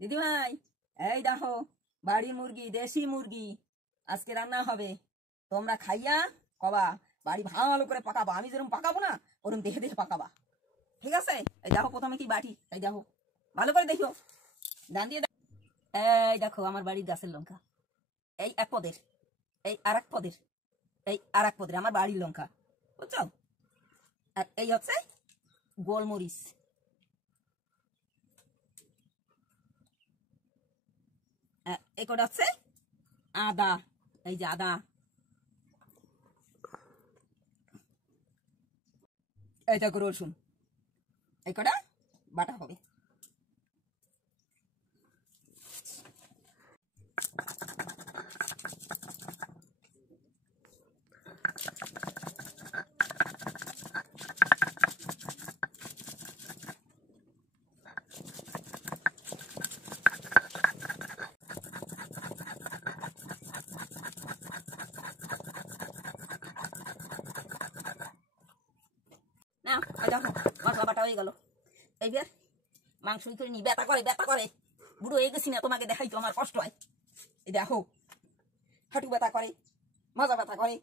দিদিভাই, এই দেখো বাড়ির মুরগি, দেশি মুরগি আজকে রান্না হবে। তোমরা খাইয়া কবা বাড়ি ভালো করে পাকাবো। আমি যেরকম পাকাবো না ওরকম দেখে দেখে পাকাবা, ঠিক আছে? এই দেখো প্রথমে কি বাটি, এই দেখো ভালো করে দেখো, ধান দিয়ে। এই দেখো আমার বাড়ির গাছের লঙ্কা, এই এক পদের, এই আর এক পদের, এই আর এক পদের আমার বাড়ির লঙ্কা, বুঝছো? আর এই হচ্ছে গোলমরিচ, এই কটা হচ্ছে আদা, এই যে আদা, এই দেখো রসুন, এই কটা বাটা হবে। না দেখো মশলা বাটা হয়ে গেল। এইবার মাংস করে নি, ব্যথা করে ব্যথা করে, বুড়ো হয়ে গেছি না, তোমাকে দেখাই তো আমার কষ্ট হয়। এই দেখো হাঁটু ব্যথা করে, মাজা ব্যথা করে।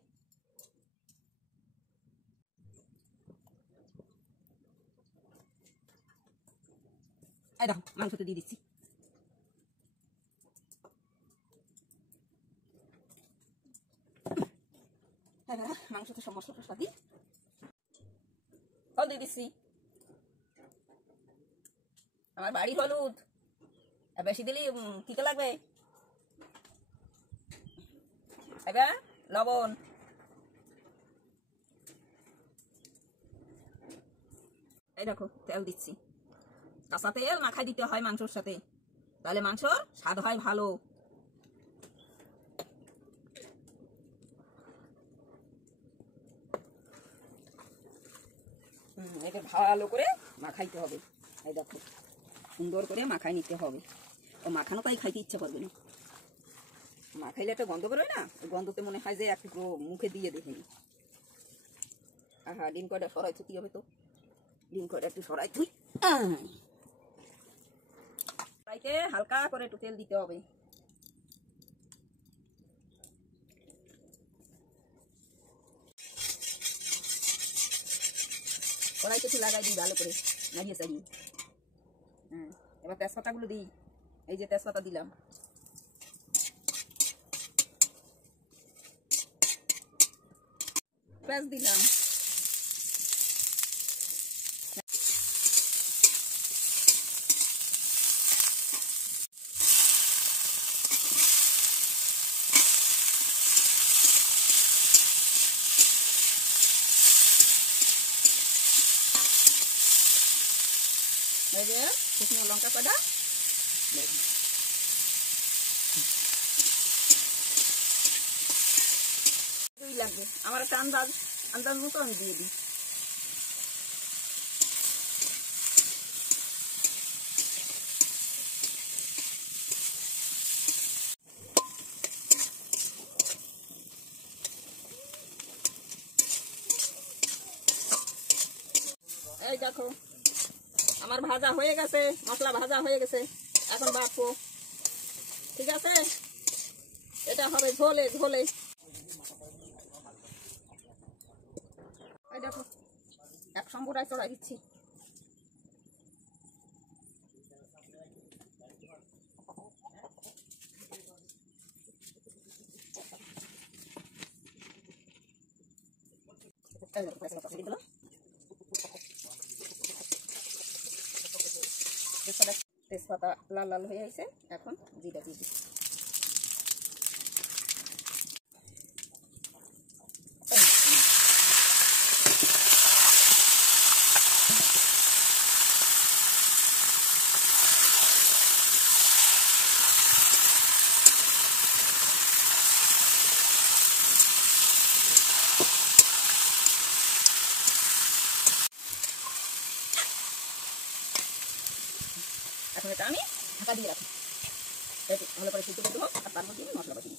এই দেখো মাংসতে দিয়ে দিচ্ছি। মাংসতে সব মশলা টসলা দিই, হলদি দিচ্ছি, আমার বাড়ির হলুদ, বেশি দিলে তিতে লাগবে। এবার লবণ, এই দেখো তেল দিচ্ছি। কাঁচা তেল মাখাই দিতে হয় মাংসর সাথে, তাহলে মাংসর স্বাদ হয় ভালো। একে ভালো করে মাখাইতে হবে। এই দেখো সুন্দর করে মাখাই নিতে হবে। ও মাখানো তাই খাইতে ইচ্ছা করবে না, মাখাইলে একটা গন্ধ বেরোয় না, ওই গন্ধতে মনে হয় যে একটু মুখে দিয়ে দেখিনি। আহা ডিম কয়টা সরাই থুতি হবে তো, ডিম কয়টা একটু সরাই থুই। কড়াইতে হালকা করে একটু তেল দিতে হবে। কড়াইতে একটু লাগাই দিই ভালো করে, নাড়িয়ে চাড়িয়ে। এবার তেজপাতাগুলো দিই, এই যে তেজপাতা দিলাম, পেঁয়াজ দিলাম, এই যে শুকনো লঙ্কা কটা লাগবে আমার একটা আন্দাজ, আন্দাজ মতো আমি দিয়ে দিই। এই দেখো আমার ভাজা হয়ে গেছে, মশলা ভাজা হয়ে গেছে, এখন বাটবো, ঠিক আছে? এটা হবে ঝোলে ঝোলে। এই দেখো এক সম্বুরায় চড়াই দিচ্ছি। তেজপাতা লাল লাল হয়ে আছে, এখন জিরা দিয়ে দিচ্ছি। এখন এটা আমি ঢাকা দিয়ে রাখি, ভালো করে সিদ্ধ করতে হোক, আর তার মধ্যে মশলা বাটি।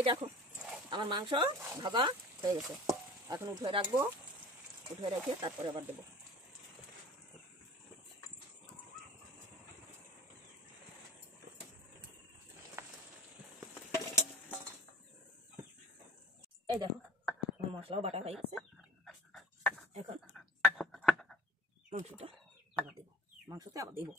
এই দেখো আমার মাংস ভাজা হয়ে গেছে, এখন উঠে রাখবো, উঠে রেখে তারপরে আবার দেবো। এই দেখো আমার মশলাও বাটা হয়ে গেছে, এখন মাংসটা আবার দেবো, মাংসতে আবার দেবো।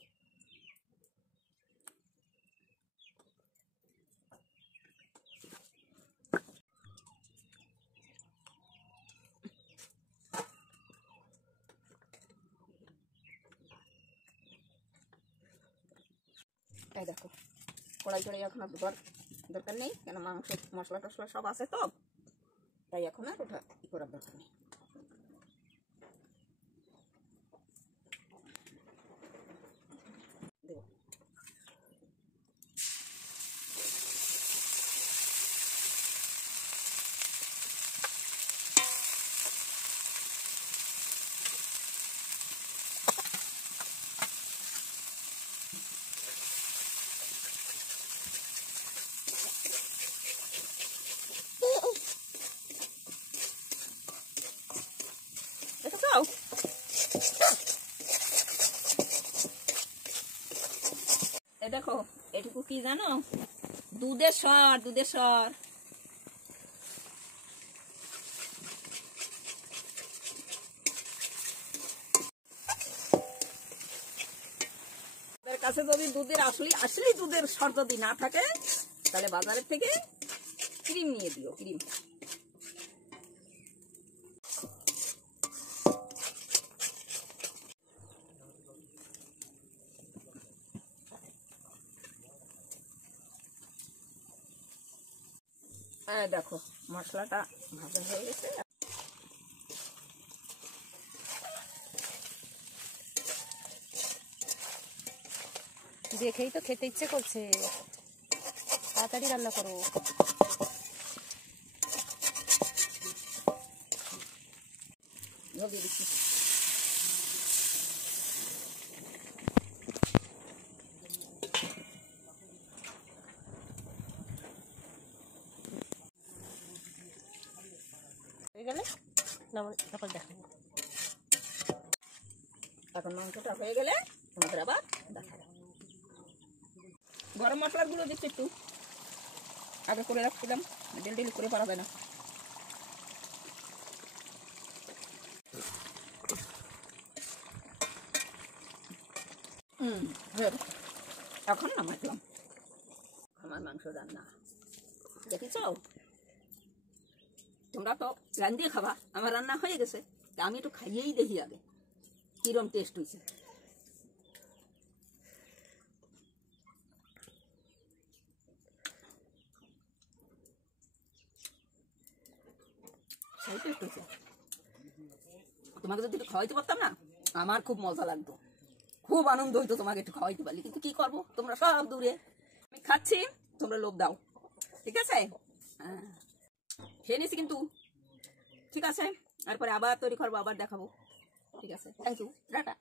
এই দেখো কড়াই টড়াই এখন আর দেওয়ার দরকার নেই, কেন মাংস মশলা টশলা সব আছে তো, তাই এখন আর ওটা ই করার দরকার নেই। দেবো দেখো, এই দেখো এটুকু কি জানো, দুধের সর, দুধের সর। আপনার কাছে যদি দুধের আসলে দুধের সর যদি না থাকে, তাহলে বাজারের থেকে ক্রিম নিয়ে দিও, ক্রিম। দেখো মশলাটা ভাজা হয়ে গেছে, দেখেই তো খেতে ইচ্ছে করছে, তাড়াতাড়ি রান্না করো। জলদি দিচ্ছি। হয়ে গেলে তারপর দেখাবো। এখন মাংসটা হয়ে গেলে তোমাদের আবার দেখাবো। গরম মশলার গুঁড়ো দিচ্ছি একটু, আগে করে রাখছিলাম, ডেলি করে পারা যায় না। এখন নামাইলাম আমার মাংস রান্না। দেখেছ, তোমরা তো রান্ধিয়ে খাবা, আমার রান্না হয়ে গেছে, আমি একটু খাইয়েই দেখি আগে কিরম টেস্ট হয়েছে। সেই টেস্ট হয়েছে। তোমাকে যদি একটু খাওয়াইতে পারতাম না, আমার খুব মজা লাগতো, খুব আনন্দ হইতো তোমাকে একটু খাওয়াইতে পারলি, কিন্তু কি করবো, তোমরা সব দূরে। আমি খাচ্ছি, তোমরা লোভ দাও, ঠিক আছে? হ্যাঁ খেয়ে নিছি কিন্তু, ঠিক আছে, তারপরে আবার তৈরি করবো, আবার দেখাবো, ঠিক আছে? Thank you, tata.